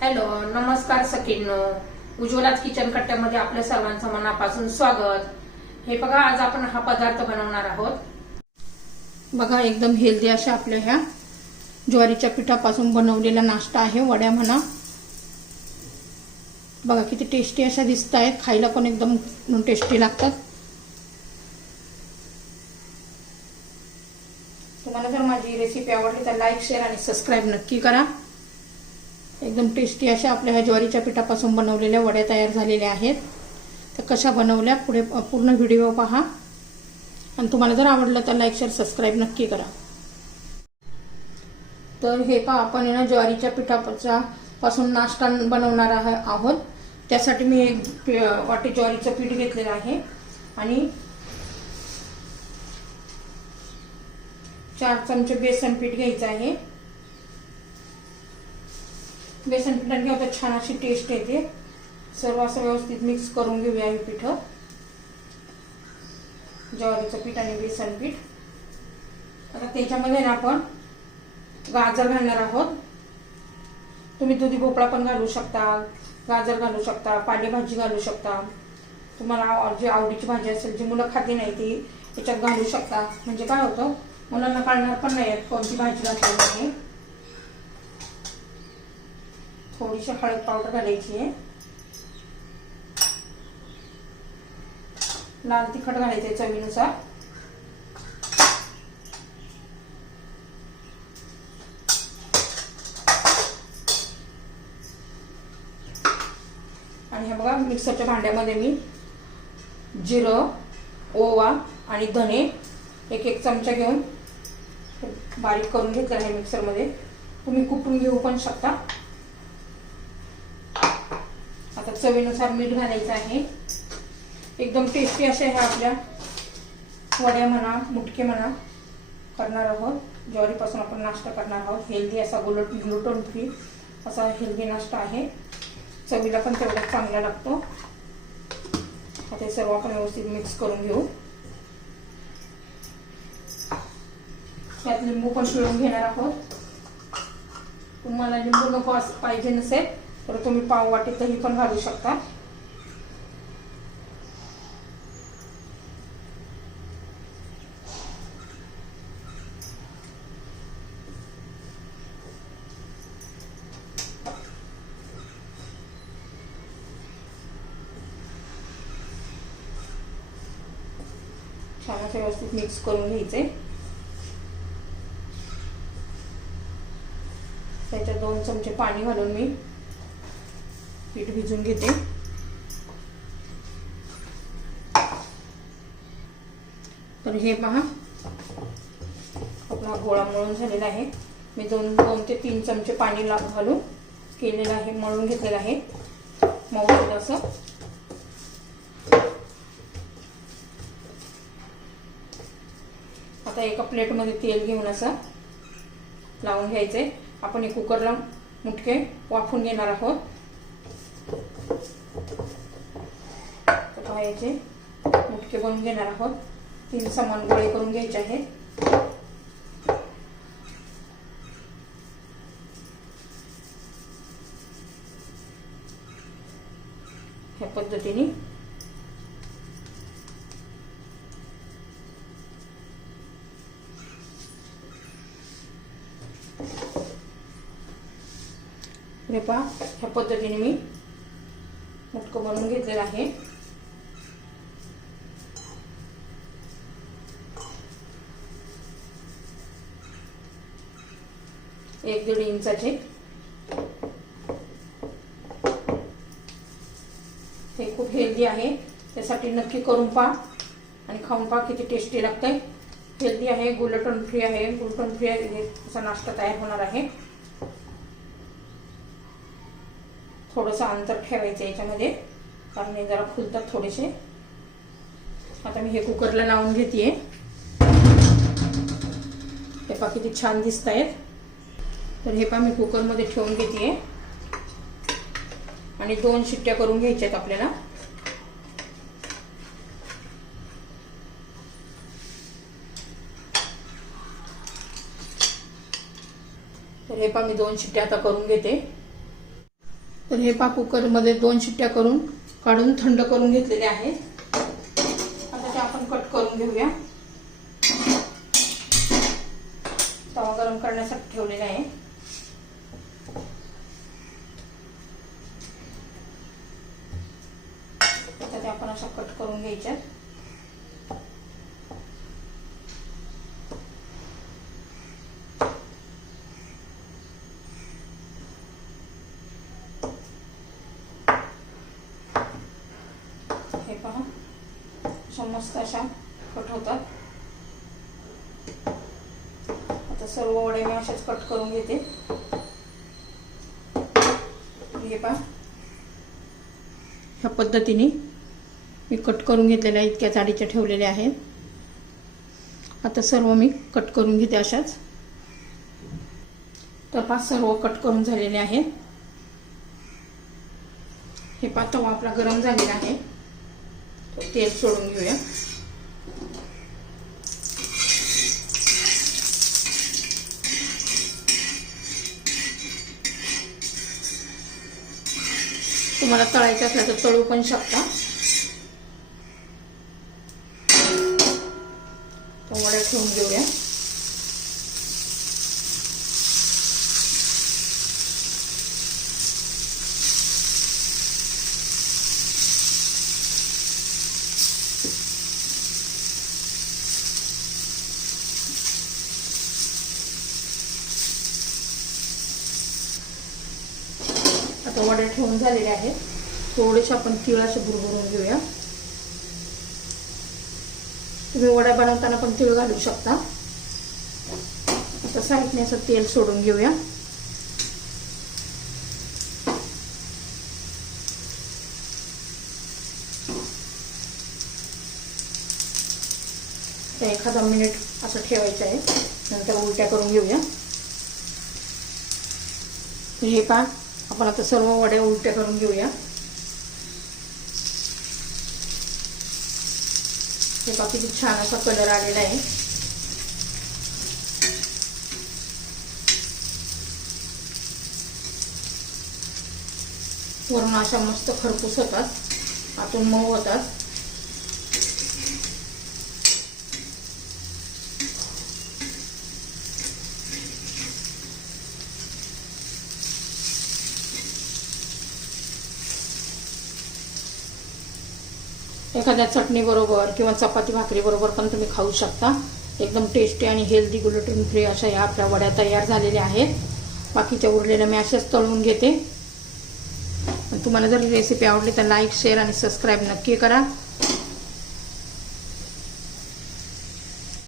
Hello, नमस्कार सखींनो. उज्ज्वलाच kitchen कट्ट्यामध्ये आपल्या सर्वांचं मनापासून स्वागत. हे बघा, आज आपण हा पदार्थ बनवणार आहोत. बघा, एकदम हेल्दी अशा आपल्या ह्या ज्वारीच्या पिठापासून बनवलेला नाश्ता आहे. वड्या म्हणा. बघा किती टेस्टी अशा दिसत आहेत. खायला पण एकदम टेस्टी लागतात. तुम्हाला जर माझी रेसिपी आवडली तर लाईक, शेअर आणि सबस्क्राईब नक्की करा. एकदम टेस्टी अशा आपल्या ह्या ज्वारीच्या पिठापासून बनवलेल्या वड्या तयार झालेल्या आहेत. त्या कशा बनवल्या पुढे पूर्ण व्हिडिओ पहा. आणि तुम्हाला जर आवडलं तर लाईक, शेअर, सबस्क्राईब नक्की करा. तर हे पहा, आपण ना ज्वारीच्या पिठापासून नाश्ता बनवणार आहोत. त्यासाठी मी एक वाटी ज्वारीचं पीठ घेतलेलं आहे आणि 4 चमचे बेसन पीठ घ्यायचं आहे. बेसन पिठाने घेऊ तर छान अशी टेस्ट येते. सर्व असं व्यवस्थित मिक्स करून घेऊया हे पीठ. ज्वारीचं पीठ आणि बेसन पीठ. आता त्याच्यामध्ये आपण गाजर घालणार आहोत. तुम्ही दुधी भोपळा पण घालू शकता, गाजर घालू शकता, पालेभाजी घालू शकता. तुम्हाला जी आवडीची भाजी असेल, जी मुलं खाते नाही ती याच्यात घालू शकता. म्हणजे काय होतं, मुलांना कळणार पण नाही कोणती भाजी घातली आहे. थोडीशी हळद पावडर घालायची आहे. लाल तिखट घालायचे चवीनुसार. आणि हे बघा, मिक्सरच्या भांड्यामध्ये मी जिरं, ओवा आणि धने एक चमचा घेऊन बारीक करून घेतलं आहे मिक्सरमध्ये. तुम्ही कुटून घेऊ पण शकता. आता चवीनुसार मीठ घालायचं आहे. एकदम टेस्टी अशा ह्या आपल्या वड्या म्हणा, मुटके म्हणा करणार आहोत. ज्वारीपासून आपण नाश्ता करणार आहोत. हेल्दी असा ग्लुटेन फ्री असा हेल्दी नाश्ता आहे. चवीला पण तेवढाच चांगला लागतो. आता हे सर्व आपण व्यवस्थित मिक्स करून घेऊ. त्यात लिंबू पण पिळून घेणार आहोत. तुम्हाला लिंबू नको पाहिजे नसेल तर तुम्ही पाव वाटी दही पण घालू शकता. छान असं व्यवस्थित मिक्स करून घ्यायचे. त्याच्यात 2 चमचे पाणी घालून मी पीठ भिजून घेते. तर हे पहा, आपला गोळा मळून झालेला आहे. मी 2 ते 3 चमचे पाणी घालून केलेलं आहे, मळून घेतलेलं आहे मऊ असं. आता एका प्लेटमध्ये तेल घेऊन असं लावून घ्यायचे. आपण हे कुकरला मुटके वाफून घेणार आहोत. याचे मुटके बनवून घेणार आहोत. 3 समान गोळे करून घ्यायचे आहेत. ह्या पद्धतीने हे पहा, ह्या पद्धतीने मी मुटकं बनवून घेतलेलं आहे. एक 1.5 इंचाचे. हे खूप हेल्दी आहे. त्यासाठी नक्की करून पहा आणि खाऊन पहा किती टेस्टी लागतंय. हेल्दी आहे, ग्लुटेन फ्री आहे. ग्लुटेन फ्री असा नाश्ता तयार होणार आहे. थोडंसं अंतर ठेवायचं याच्यामध्ये, कारण हे जरा फुलतात थोडेसे. आता मी हे कुकरला लावून घेते. हे पहा किती छान दिसत आहेत. तर हे पहा, मी कुकरमध्ये ठेवून घेते आणि 2 शिट्ट्या करून घ्यायच्यात आपल्याला. तर हे पहा, मी 2 शिट्ट्या आता करून घेते. तर हे पहा कुकरमध्ये 2 शिट्ट्या करून काढून थंड करून घेतलेले आहे. आता ते आपण कट करून घेऊया. तवा गरम करण्यासाठी ठेवलेला आहे. आता ते आपण अशा कट करून घ्यायच्या. हे पहा मस्त अशा कट होतात. आता सर्व वडे मी अशाच कट करून घेते. हे पहा ह्या पद्धतीने मी कट करून घेतलेल्या इतक्या जाडीच्या ठेवलेल्या आहेत. आता सर्व मी कट करून घेते अशाच. तर पहा सर्व कट करून झालेले आहेत. हे पहा तवा आपला गरम झालेला आहे. तेल सोडून घेऊया. तुम्हाला तळायचं असलं तर तळू पण शकता. तो वड्या ठेवून घेऊया. आता वडे ठेवून झालेले आहेत. थोडेसे आपण तीळ असे भुरभुरून घेऊया. तुम्ही वडा बनवताना पण तीळ घालू शकता. आता साईडने असं तेल सोडून घेऊया. एखादा मिनिट असं ठेवायचं आहे. नंतर उलट्या करून घेऊया. हे पहा आपण आता सर्व वड्या उलट्या करून घेऊया. हे पहा किती छान असा कलर आलेला आहे. वरून अशा मस्त खरपूस होतात, आतून मऊ होतात. एखाद्या चटणी बरोबर किंवा चपाती भाकरी बरोबर पण तुम्ही खाऊ शकता. एकदम टेस्टी आणि हेल्दी ग्लुटेन फ्री अशा या आपल्या वड्या तयार झालेल्या आहेत. बाकीच्या उरलेल्या मी अशाच तळून घेते. तुम्हाला जर रेसिपी आवडली तर लाईक, शेअर आणि सबस्क्राईब नक्की करा.